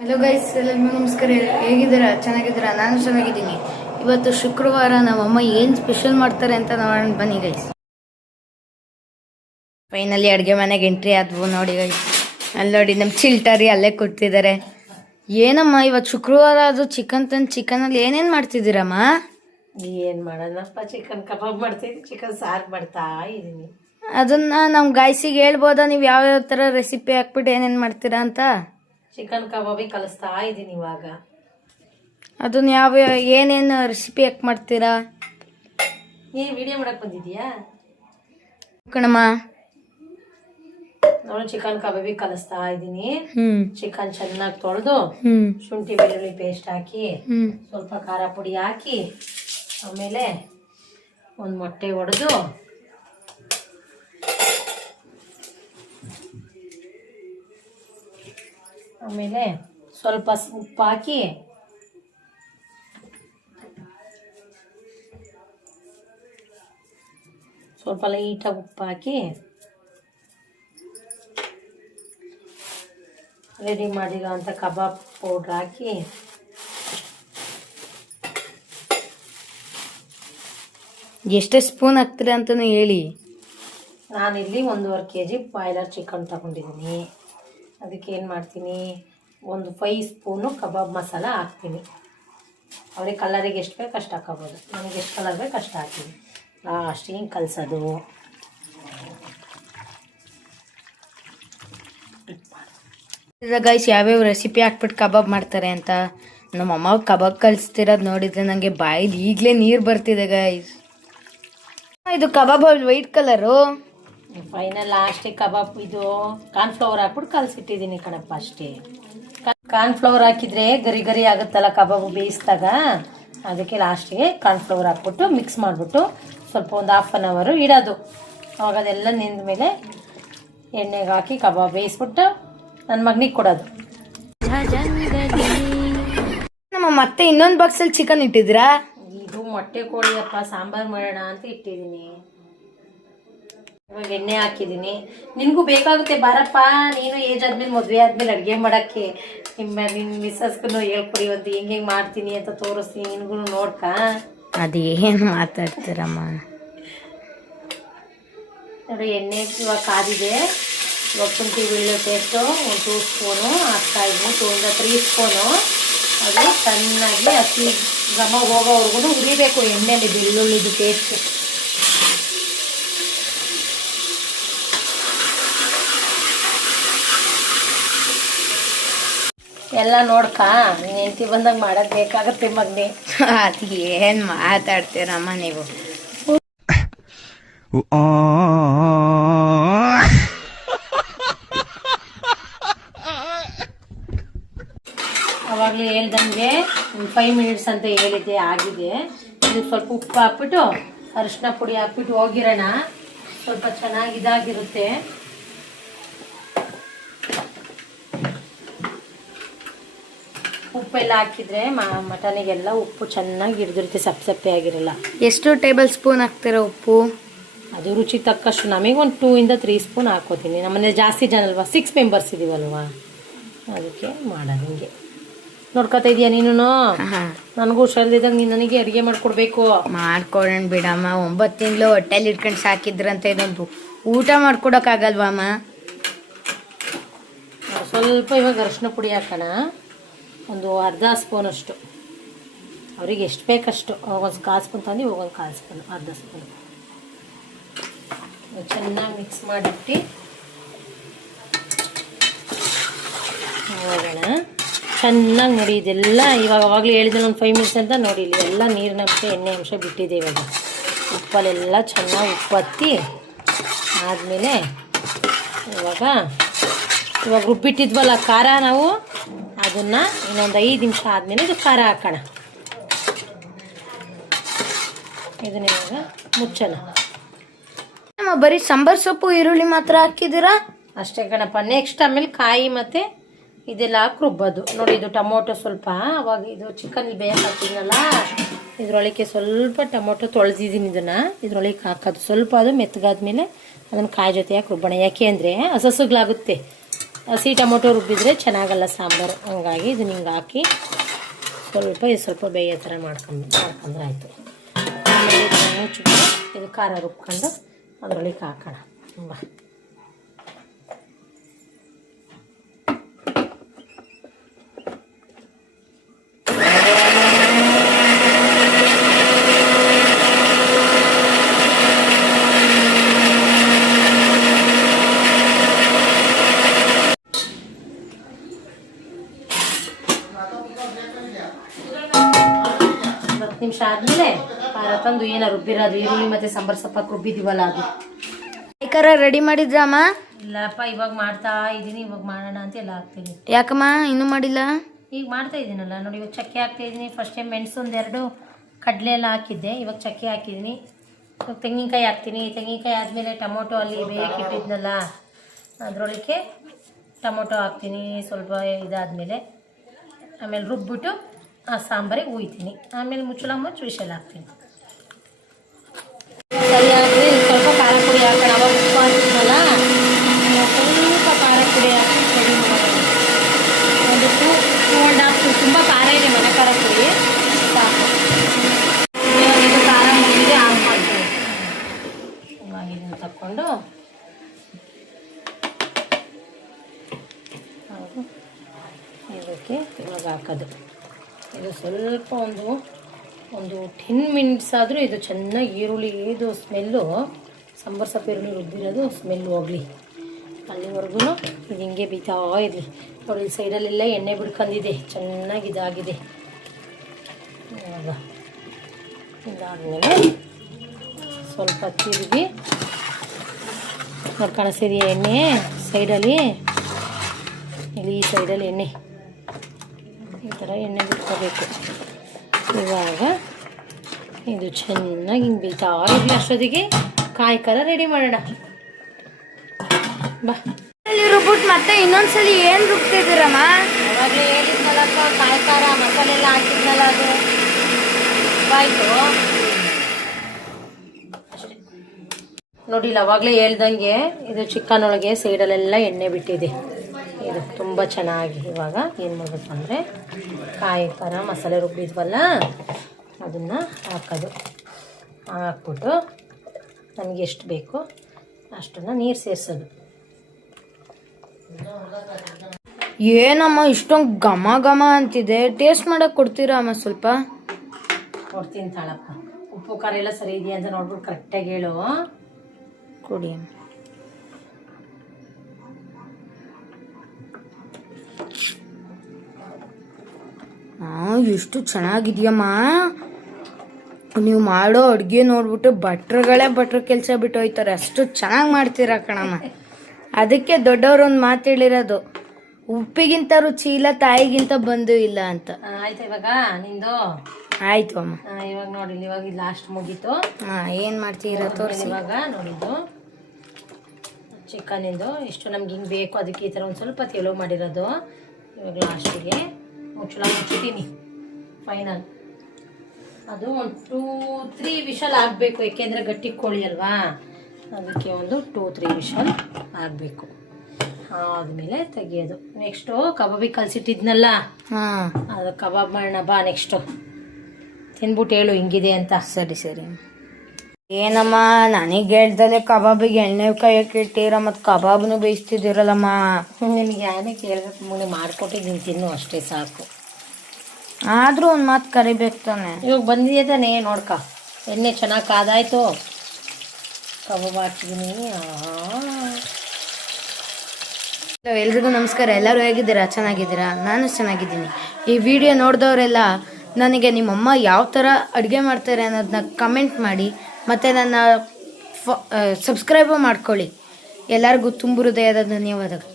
Hello guys, ಎಲ್ಲರಿಗೂ ನಮಸ್ಕಾರ. ಹೇಗಿದ್ದೀರಾ? ಚೆನ್ನಾಗಿದ್ದೀರಾ? ನಾನು ಚೆನ್ನಾಗಿದ್ದೀನಿ. ಇವತ್ತು ಶುಕ್ರವಾರ ನಮ್ಮಮ್ಮ ಏನು ಸ್ಪೆಷಲ್ ಮಾಡ್ತಾರೆ ಅಂತ ನೋಡೋಣ ಬನ್ನಿ ಗೈಸ್. ಫೈನಲಿ ಅಡುಗೆ ಮನೆಗೆ ಎಂಟ್ರಿ ಆದ್ವು ನೋಡಿ ಗೈಸ್. ಅಲ್ಲಿ ನೋಡಿ ನಮ್ಮ ಚಿಲ್ಟರಿ ಅಲ್ಲೇ ಕೊಡ್ತಿದ್ದಾರೆ. ಏನಮ್ಮ ಇವತ್ತು ಶುಕ್ರವಾರ ಅದು ಚಿಕನ್ ತಂದು ಚಿಕನಲ್ಲಿ ಏನೇನು ಮಾಡ್ತಿದ್ದೀರಮ್ಮ? ಏನು ಮಾಡೋಣಪ್ಪ, ಚಿಕನ್ ಕಬಾಬ್ ಮಾಡ್ತೀನಿ, ಚಿಕನ್ ಸಾರು ಮಾಡ್ತಾ ಇದ್ದೀನಿ. ಅದನ್ನು ನಮ್ಮ ಗಾಯ್ಸಿಗೆ ಹೇಳ್ಬೋದಾ ನೀವು ಯಾವ್ಯಾವ ಥರ ರೆಸಿಪಿ ಹಾಕ್ಬಿಟ್ಟು ಏನೇನು ಮಾಡ್ತೀರಾ ಅಂತ? ಚಿಕನ್ ಕಬಾಬಿಗೆ ಕಲಿಸ್ತಾ ಇದ್ದೀನಿ ಇವಾಗ. ಅದನ್ನ ಏನೇನು ರೆಸಿಪಿ ಯಾಕೆ ಮಾಡ್ತೀರಾ? ನೀನು ವಿಡಿಯೋ ಮಾಡಕ್ಕೆ ಬಂದಿದ್ಯಾ ಕಣಮ್ಮ? ನಾನು ಚಿಕನ್ ಕಬಾಬಿಗೆ ಕಲಿಸ್ತಾ ಇದ್ದೀನಿ. ಚಿಕನ್ ಚೆನ್ನಾಗಿ ತೊಳೆದು ಶುಂಠಿ ಬೆಳ್ಳುಳ್ಳಿ ಪೇಸ್ಟ್ ಹಾಕಿ ಸ್ವಲ್ಪ ಖಾರ ಪುಡಿ ಹಾಕಿ ಆಮೇಲೆ ಒಂದು ಮೊಟ್ಟೆ ಒಡೆದು ಆಮೇಲೆ ಸ್ವಲ್ಪ ಉಪ್ಪು ಹಾಕಿ ಸ್ವಲ್ಪ ಲೈಟಾಗಿ ಉಪ್ಪು ಹಾಕಿ ರೆಡಿ ಮಾಡಿರೋ ಅಂಥ ಕಬಾಬ್ ಪೌಡ್ರ್ ಹಾಕಿ ಎಷ್ಟೇ ಸ್ಪೂನ್ ಹಾಕ್ತೀರಾ ಅಂತಲೂ ಹೇಳಿ. ನಾನಿಲ್ಲಿ 1.5 kg ಬಾಯ್ಲರ್ ಚಿಕನ್ ತಗೊಂಡಿದ್ದೀನಿ. ಅದಕ್ಕೆ ಏನು ಮಾಡ್ತೀನಿ, ಒಂದು 5 ಸ್ಪೂನು ಕಬಾಬ್ ಮಸಾಲ ಹಾಕ್ತೀನಿ. ಅವ್ರಿಗೆ ಕಲರಿಗೆ ಎಷ್ಟು ಬೇಕು ಅಷ್ಟು ಹಾಕೋಬೋದು. ನನಗೆ ಎಷ್ಟು ಕಲರ್ ಬೇಕು ಅಷ್ಟು ಹಾಕ್ತೀನಿ. ಲಾಸ್ಟ್ ಹಿಂಗೆ ಕಲಸೋದು. ಗೈಸ್, ಯಾವ್ಯಾವ ರೆಸಿಪಿ ಹಾಕ್ಬಿಟ್ಟು ಕಬಾಬ್ ಮಾಡ್ತಾರೆ ಅಂತ ನಮ್ಮಮ್ಮ ಕಬಾಬ್ ಕಲಿಸ್ತಿರೋದು ನೋಡಿದ್ರೆ ನನಗೆ ಬಾಯಿಲಿ ಈಗಲೇ ನೀರು ಬರ್ತಿದೆ ಗೈಸ್. ಇದು ಕಬಾಬ್ ವೈಟ್ ಕಲರು. ಫೈನಲ್ ಲಾಸ್ಟಿಗೆ ಕಬಾಬ್ ಇದು ಕಾರ್ನ್ಫ್ಲವರ್ ಹಾಕ್ಬಿಟ್ಟು ಕಲಸಿಟ್ಟಿದ್ದೀನಿ ಕಣಪ್ಪ, ಅಷ್ಟೇ. ಕಾರ್ನ್ಫ್ಲವರ್ ಹಾಕಿದರೆ ಗರಿ ಗರಿ ಆಗುತ್ತಲ್ಲ ಕಬಾಬು ಬೇಯಿಸಿದಾಗ, ಅದಕ್ಕೆ ಲಾಸ್ಟಿಗೆ ಕಾರ್ನ್ಫ್ಲವರ್ ಹಾಕ್ಬಿಟ್ಟು ಮಿಕ್ಸ್ ಮಾಡಿಬಿಟ್ಟು ಸ್ವಲ್ಪ ಒಂದು 1/2 hour ಇಡೋದು. ಅವಾಗ ಅದೆಲ್ಲ ನೆಂದ ಮೇಲೆ ಎಣ್ಣೆಗೆ ಹಾಕಿ ಕಬಾಬ್ ಬೇಯಿಸ್ಬಿಟ್ಟು ನನ್ನ ಮಗನಿಗೆ ಕೊಡೋದು. ನಮ್ಮ ಮತ್ತೆ ಇನ್ನೊಂದು ಬಾಕ್ಸಲ್ಲಿ ಚಿಕನ್ ಇಟ್ಟಿದ್ದೀರಾ? ಇದು ಮೊಟ್ಟೆ ಕೋಳಿಯಪ್ಪ, ಸಾಂಬಾರು ಮಾಡೋಣ ಅಂತ ಇಟ್ಟಿದ್ದೀನಿ. ಇವಾಗ ಎಣ್ಣೆ ಹಾಕಿದ್ದೀನಿ. ನಿನಗೂ ಬೇಕಾಗುತ್ತೆ ಬಾರಪ್ಪ, ನೀನು ಏಜ್ ಆದ್ಮೇಲೆ ಮದುವೆ ಆದ್ಮೇಲೆ ಅಡುಗೆ ಮಾಡೋಕ್ಕೆ ನಿನ್ನ ಮಿಸ್ಸಸ್ಗೂ ಹೇಳ್ಕೊಡಿ, ಒಂದು ಹೆಂಗೆ ಮಾಡ್ತೀನಿ ಅಂತ ತೋರಿಸ್ತೀನಿ, ನಿನಗೂ ನೋಡ್ಕ. ಅದೇನು ಮಾತಾಡ್ತೀರಮ್ಮ? ನೋಡಿ, ಎಣ್ಣೆ ಇವಾಗ ಕಾದಿದೆ. ಇವಾಗ ಶುಂಠಿ ಬೆಳ್ಳುಳ್ಳಿ ಪೇಸ್ಟು ಒಂದು 2 ಸ್ಪೂನು ಹಾಕ್ತಾ ಇದ್ದೀನಿ, 2 ಇಂದ 3 ಸ್ಪೂನು. ಅದು ಚೆನ್ನಾಗಿ ಹಸಿ ಘಮ ಹೋಗೋವರೆಗೂ ಹುರಿಬೇಕು ಎಣ್ಣೆಯಲ್ಲಿ ಬೆಳ್ಳುಳ್ಳಿದು ಪೇಸ್ಟ್. ಎಲ್ಲ ನೋಡ್ಕ, ನೀನು ಹೆಂಡತಿ ಬಂದಾಗ ಮಾಡೋದು ಬೇಕಾಗತ್ತೆ ಮಗನೇ. ಅದು ಏನು ಮಾತಾಡ್ತೀರಮ್ಮ ನೀವು? ಅವಾಗಲೇ ಹೇಳ್ದಂಗೆ ಒಂದು 5 minutes ಅಂತ ಹೇಳಿದ್ದೆ, ಆಗಿದೆ. ಇದಕ್ಕೆ ಸ್ವಲ್ಪ ಉಪ್ಪು ಹಾಕ್ಬಿಟ್ಟು ಅರಿಶಿನ ಪುಡಿ ಹಾಕ್ಬಿಟ್ಟು ಹೋಗಿರೋಣ, ಸ್ವಲ್ಪ ಚೆನ್ನಾಗಿ ಇದಾಗಿರುತ್ತೆ. ಉಪ್ಪೆಲ್ಲ ಹಾಕಿದ್ರೆ ಮಟನಿಗೆಲ್ಲ ಉಪ್ಪು ಚೆನ್ನಾಗಿ ಹಿಡಿದಿರುತ್ತೆ, ಸಪ್ಪೆ ಆಗಿರಲ್ಲ. ಎಷ್ಟು ಟೇಬಲ್ ಸ್ಪೂನ್ ಹಾಕ್ತೀರಾ ಉಪ್ಪು? ಅದು ರುಚಿಗೆ ತಕ್ಕಷ್ಟು. ನಮಗೆ ಒಂದು 2 ಇಂದ 3 ಸ್ಪೂನ್ ಹಾಕೋತೀನಿ. ನಮ್ಮನೆ ಜಾಸ್ತಿ ಜನ ಅಲ್ವಾ, 6 ಮೆಂಬರ್ಸ್ ಇದೀವಲ್ವಾ, ಅದಕ್ಕೆ ಮಾಡೋದು. ಹಿಂಗೆ ನೋಡ್ಕೊತಾ ಇದೀಯ ನೀನು? ನನಗೂ ಹುಷಾರಿದ್ದಾಗ ನೀನು ನನಗೆ ಅಡುಗೆ ಮಾಡ್ಕೊಡ್ಬೇಕು. ಮಾಡ್ಕೊಡೋಣ ಬಿಡಮ್ಮ. 9 ತಿಂಗಳು ಹೊಟ್ಟೆಲಿ ಇಟ್ಕೊಂಡು ಸಾಕಿದ್ರಂತ ಇದೊಂದು ಊಟ ಮಾಡ್ಕೊಡೋಕ್ಕಾಗಲ್ವಮ್ಮ? ಸ್ವಲ್ಪ ಇವಾಗ ಅರಿಶಿನ ಪುಡಿ ಹಾಕೋಣ, ಒಂದು 1/2 ಸ್ಪೂನಷ್ಟು. ಅವ್ರಿಗೆ ಎಷ್ಟು ಬೇಕಷ್ಟು. ಅವಾಗೊಂದು 1/4 ಸ್ಪೂನ್ ತಂದು ಇವಾಗೊಂದು 1/4 ಸ್ಪೂನ್, 1/2 ಸ್ಪೂನ್ ಚೆನ್ನಾಗಿ ಮಿಕ್ಸ್ ಮಾಡಿಟ್ಟು ಹೋಗೋಣ. ಚೆನ್ನಾಗಿ ನೋಡಿ, ಇದೆಲ್ಲ ಇವಾಗ ಅವಾಗಲೇ ಹೇಳಿದ್ರೆ ಒಂದು 5 minutes ಅಂತ ನೋಡಿ, ಇಲ್ಲಿ ಎಲ್ಲ ನೀರಿನ ಅಂಶ ಎಣ್ಣೆ ಅಂಶ ಬಿಟ್ಟಿದೆ. ಇವಾಗ ಉಪ್ಪಲ್ಲೆಲ್ಲ ಚೆನ್ನಾಗಿ ಉಪ್ಪು ಹತ್ತಿ ಆದಮೇಲೆ ಇವಾಗ ರುಬ್ಬಿಟ್ಟಿದ್ವಲ್ಲ ಖಾರ, ನಾವು ಅದನ್ನು ಇನ್ನೊಂದು 5 ನಿಮಿಷ ಆದಮೇಲೆ ಇದು ಖಾರ ಹಾಕೋಣ. ಇದನ್ನ ಇವಾಗ ಮುಚ್ಚೋಣ. ಬರೀ ಸಾಂಬಾರ್ ಸೊಪ್ಪು ಈರುಳ್ಳಿ ಮಾತ್ರ ಹಾಕಿದ್ದೀರಾ? ಅಷ್ಟೇ ಕಣಪ್ಪ. ನೆಕ್ಸ್ಟ್ ಆಮೇಲೆ ಕಾಯಿ ಮತ್ತು ಇದೆಲ್ಲ ಹಾಕಿ ರುಬ್ಬೋದು. ನೋಡಿ, ಇದು ಟೊಮೊಟೊ ಸ್ವಲ್ಪ, ಅವಾಗ ಇದು ಚಿಕನ್ ಬೇಯಕ್ಕೆ ಹಾಕಿದ್ನಲ್ಲ, ಇದರೊಳಗೆ ಸ್ವಲ್ಪ ಟೊಮೊಟೊ ತೊಳೆದಿದ್ದೀನಿ. ಇದನ್ನು ಇದರೊಳಗೆ ಹಾಕೋದು. ಸ್ವಲ್ಪ ಅದು ಮೆತ್ತಗಾದ್ಮೇಲೆ ಅದನ್ನು ಕಾಯಿ ಜೊತೆ ಹಾಕಿ ರುಬ್ಬೋಣ. ಯಾಕೆ ಅಂದರೆ ಹಸಸುಗಳಾಗುತ್ತೆ. ಹಸಿ ಟೊಮೊಟೊ ರುಬ್ಬಿದ್ರೆ ಚೆನ್ನಾಗಲ್ಲ ಸಾಂಬಾರು, ಹಂಗಾಗಿ ಇದನ್ನ ಹಿಂಗೆ ಹಾಕಿ ಸ್ವಲ್ಪ ಬೇಯೋ ಥರ ಮಾಡ್ಕೊಂಡ್ರೆ ಆಯಿತು. ಆಮೇಲೆ ಇದನ್ನ ಮುಚ್ಚಿಬಿಟ್ಟು ಇದು ಖಾರ ರುಬ್ಕೊಂಡು ಅದರೊಳಗೆ ಹಾಕೋಣ. ತುಂಬ ನಿಮಿಷ ಆದಮೇಲೆ ಖಾರ ತಂದು ಏನೋ ರುಬ್ಬಿರೋದು ಈರುಳ್ಳಿ ಮತ್ತು ಸಾಂಬಾರು ಸೊಪ್ಪಾಗಿ ರುಬ್ಬಿದ್ದೀವಲ್ಲ ಅದು ಕಾಯಿಕರ ರೆಡಿ ಮಾಡಿದ್ರಮ್ಮ? ಇಲ್ಲಪ್ಪ, ಇವಾಗ ಮಾಡ್ತಾ ಇದ್ದೀನಿ. ಇವಾಗ ಮಾಡೋಣ ಅಂತ ಎಲ್ಲ ಹಾಕ್ತೀನಿ. ಯಾಕಮ್ಮ ಇನ್ನೂ ಮಾಡಿಲ್ಲ? ಈಗ ಮಾಡ್ತಾ ಇದ್ದೀನಲ್ಲ ನೋಡಿ. ಇವಾಗ ಚಕ್ಕೆ ಹಾಕ್ತಾಯಿದ್ದೀನಿ. ಫಸ್ಟ್ ಟೈಮ್ ಮೆಣಸು ಒಂದೆರಡು ಕಡಲೆ ಎಲ್ಲ ಹಾಕಿದ್ದೆ. ಇವಾಗ ಚಕ್ಕೆ ಹಾಕಿದ್ದೀನಿ. ಇವಾಗ ತೆಂಗಿನಕಾಯಿ ಹಾಕ್ತೀನಿ. ತೆಂಗಿನಕಾಯಿ ಆದಮೇಲೆ ಟೊಮೊಟೊ ಅಲ್ಲಿ ಬೇಯಕ್ಕೆ ಇಟ್ಟಿದ್ನಲ್ಲ ಅದರೊಳಗೆ ಟೊಮೊಟೊ ಹಾಕ್ತೀನಿ. ಸ್ವಲ್ಪ ಇದಾದಮೇಲೆ ಆಮೇಲೆ ರುಬ್ಬಿಟ್ಟು ಆ ಸಾಂಬಾರಿಗೆ ಹುಯ್ತೀನಿ. ಆಮೇಲೆ ಮುಚ್ಚಳ ಮುಚ್ಚಿ ವಿಷಲ್ ಹಾಕ್ತೀನಿ. ಸರಿ ಆದರೆ ಸ್ವಲ್ಪ ಖಾರ ಪುಡಿ ಹಾಕೋಣ. ಅವಾಗ ಉಪ್ಪು ಹಾಕಿದ್ನಲ್ಲ, ಸ್ವಲ್ಪ ಖಾರ ಪುಡಿ ಹಾಕಿ ರೆಡಿ ಮಾಡೋಣ. ಒಂದು 2.5 ತುಂಬ ಖಾರ ಇದೆ ಮನೆ ಖಾರ ಪುಡಿ ಸಾಕು. ಇದು ಖಾರ ಮುಗಿದಿದೆ, ಆಫ್ ಮಾಡ್ತೀನಿ. ಇವಾಗ ಇದನ್ನು ತಕ್ಕೊಂಡು ಹಾಗೂ ಇದಕ್ಕೆ ಇವಾಗ ಹಾಕೋದು. ಇದು ಸ್ವಲ್ಪ ಒಂದು 10 ಮಿನಿಟ್ಸ್ ಆದರೂ ಇದು ಚೆನ್ನಾಗಿ ಈರುಳ್ಳಿ ಇದು ಸ್ಮೆಲ್ಲು, ಸಾಂಬಾರು ಸೊಪ್ಪು ಈರುಳ್ಳಿ ರುಬ್ಬಿರೋದು ಸ್ಮೆಲ್ಲು ಹೋಗಲಿ ಅಲ್ಲಿವರೆಗೂ ಇದು ಹಿಂಗೆ ಬೀತಾ ಇರಲಿ. ನೋಡಿ ಈ ಸೈಡಲ್ಲೆಲ್ಲ ಎಣ್ಣೆ ಬಿಡ್ಕೊಂಡಿದೆ, ಚೆನ್ನಾಗಿ ಇದಾಗಿದೆ. ಇವಾಗ ಇದಾದಮೇಲೆ ಸ್ವಲ್ಪ ತಿರುಗಿ ನೋಡಿ ಕಾಣಿಸ್ತಿದೆಯಾ ಎಣ್ಣೆ ಸೈಡಲ್ಲಿ, ಇಲ್ಲಿ ಈ ಸೈಡಲ್ಲಿ ಎಣ್ಣೆ ಈ ಥರ ಎಣ್ಣೆ ಬಿಟ್ಕೋಬೇಕು. ಇವಾಗ ಇದು ಚೆನ್ನಾಗಿ ಹಿಂಗೆ ಬೀಳ್ತಾ ಇರಲಿ. ಅಷ್ಟೊತ್ತಿಗೆ ಕಾಯಿ ಖಾರ ರೆಡಿ ಮಾಡೋಣ ಬಾ. ರುಬ್ಬಿಟ್ಟು ಮತ್ತೆ ಇನ್ನೊಂದ್ಸಲಿ ಏನು ರುಬ್ತಿದ್ದೀರಮ್ಮ? ಅವಾಗಲೇ ಹೇಳಿದ್ನಲ್ಲ ಕಾಯಿ ಖಾರ ಮಸಾಲೆ ಎಲ್ಲ ಹಾಕಿದ್ನಲ್ಲ ಅದು ಆಯಿತು. ಅಷ್ಟೇ ನೋಡಿಲ್ಲ, ಅವಾಗಲೇ ಹೇಳ್ದಂಗೆ ಇದು ಚಿಕನ್ ಒಳಗೆ ಸೈಡಲ್ಲೆಲ್ಲ ಎಣ್ಣೆ ಬಿಟ್ಟಿದೆ. ಇದು ತುಂಬ ಚೆನ್ನಾಗಿ. ಇವಾಗ ಏನು ಮಾಡಬೇಕು ಅಂದರೆ ಕಾಯಿ ಖಾರ ಮಸಾಲೆ ರುಬ್ಬಿದ್ವಲ್ಲ ಅದನ್ನು ಹಾಕೋದು. ಹಾಕ್ಬಿಟ್ಟು ನಮಗೆ ಎಷ್ಟು ಬೇಕೋ ಅಷ್ಟನ್ನು ನೀರು ಸೇರಿಸೋದು. ಏನಮ್ಮ ಇಷ್ಟೊಂದು ಘಮ ಘಮ ಅಂತಿದೆ, ಟೇಸ್ಟ್ ಮಾಡಕ್ಕೆ ಕೊಡ್ತೀರಾ ಅಮ್ಮ? ಸ್ವಲ್ಪ ಕೊಡ್ತೀನಿ ತಾಳಪ್ಪ. ಉಪ್ಪು ಖಾರ ಎಲ್ಲ ಸರಿ ಇದೆಯಾ ಅಂತ ನೋಡ್ಬಿಟ್ಟು ಕರೆಕ್ಟಾಗಿ ಹೇಳು. ಕೊಡಿ. ಎಷ್ಟು ಚೆನ್ನಾಗಿದೆಯಮ್ಮ. ನೀವು ಮಾಡೋ ಅಡುಗೆ ನೋಡ್ಬಿಟ್ಟು ಭಟ್ರು ಕೆಲಸ ಬಿಟ್ಟು ಹೋಯ್ತಾರೆ, ಅಷ್ಟು ಚೆನ್ನಾಗಿ ಮಾಡ್ತೀರ ಕಣಮ್ಮ. ಅದಕ್ಕೆ ದೊಡ್ಡವರು ಒಂದು ಮಾತು ಹೇಳಿರೋದು, ಉಪ್ಪಿಗಿಂತ ರುಚಿ ಇಲ್ಲ, ತಾಯಿಗಿಂತ ಬಂದು ಇಲ್ಲ ಅಂತ. ಆಯ್ತು ಇವಾಗ ನಿಂದು ಆಯ್ತು ಅಮ್ಮ. ಇವಾಗ ನೋಡಿ, ಇವಾಗ ಇದು ಲಾಸ್ಟ್ ಮುಗೀತು. ಏನು ಮಾಡ್ತೀರಾ ತೋರಿಸಿ. ಇವಾಗ ನೋಡಿದ್ದು ಚಿಕನಿಂದು ಎಷ್ಟು ನಮ್ಗೆ ಹಿಂಗೆ ಬೇಕು ಅದಕ್ಕೆ ಈ ಥರ ಒಂದು ಸ್ವಲ್ಪ ತೆಳು ಮಾಡಿರೋದು. ಇವಾಗ ಲಾಸ್ಟಿಗೆ ಮುಚ್ಚಳ ಮುಚ್ಚಿದ್ದೀನಿ. ಫೈನಲ್ ಅದು 1-2-3 ವಿಷಲ್ ಆಗಬೇಕು, ಏಕೆಂದರೆ ಗಟ್ಟಿ ಕೋಳಿ ಅಲ್ವಾ, ಅದಕ್ಕೆ ಒಂದು 2-3 ವಿಷಲ್ ಆಗಬೇಕು. ಆದಮೇಲೆ ತೆಗಿಯೋದು. ನೆಕ್ಸ್ಟು ಕಬಾಬಿಗೆ ಕಲಸಿಟ್ಟಿದ್ನಲ್ಲ, ಅದು ಕಬಾಬ್ ಮಾಡೋಣ ಬಾ. ನೆಕ್ಸ್ಟು ತಿನ್ಬಿಟ್ಟು ಹೇಳು ಹಿಂಗಿದೆ ಅಂತ. ಸರಿ ಸರಿ. ಏನಮ್ಮ ನನಗೆ ಹೇಳ್ದಲೆ ಕಬಾಬಿಗೆ ಎಣ್ಣೆ ಕಾಯಕ್ಕೆ ಇಟ್ಟಿರ, ಮತ್ತು ಕಬಾಬ್ನು ಬೇಯಿಸ್ತಿದ್ದೀರಲ್ಲಮ್ಮ. ನಿನಗೆ ಯಾನೇ ಕೇಳಬೇಕು, ಮುನಿ ಮಾಡಿಕೊಟ್ಟಿದ್ದೀನಿ, ತಿನ್ನು ಅಷ್ಟೇ ಸಾಕು. ಆದರೂ ಒಂದು ಮಾತು ಕರಿಬೇಕು ತಾನೆ. ಇವಾಗ ಬಂದಿದೆ ತಾನೆ, ನೋಡ್ಕ ಎಣ್ಣೆ ಚೆನ್ನಾಗಿ ಕಾದಾಯ್ತು, ಕಬಾಬ್ ಹಾಕಿದ್ದೀನಿ. ಎಲ್ರಿಗೂ ನಮಸ್ಕಾರ. ಎಲ್ಲರೂ ಹೇಗಿದ್ದೀರಾ? ಚೆನ್ನಾಗಿದ್ದೀರಾ? ನಾನು ಚೆನ್ನಾಗಿದ್ದೀನಿ. ಈ ವಿಡಿಯೋ ನೋಡಿದವರೆಲ್ಲ ನನಗೆ ನಿಮ್ಮಮ್ಮ ಯಾವ ಥರ ಅಡುಗೆ ಮಾಡ್ತಾರೆ ಅನ್ನೋದನ್ನ ಕಮೆಂಟ್ ಮಾಡಿ, ಮತ್ತು ನನ್ನ ಸಬ್ಸ್ಕ್ರೈಬು ಮಾಡ್ಕೊಳ್ಳಿ. ಎಲ್ಲರಿಗೂ ತುಂಬ ಹೃದಯದ ಧನ್ಯವಾದಗಳು.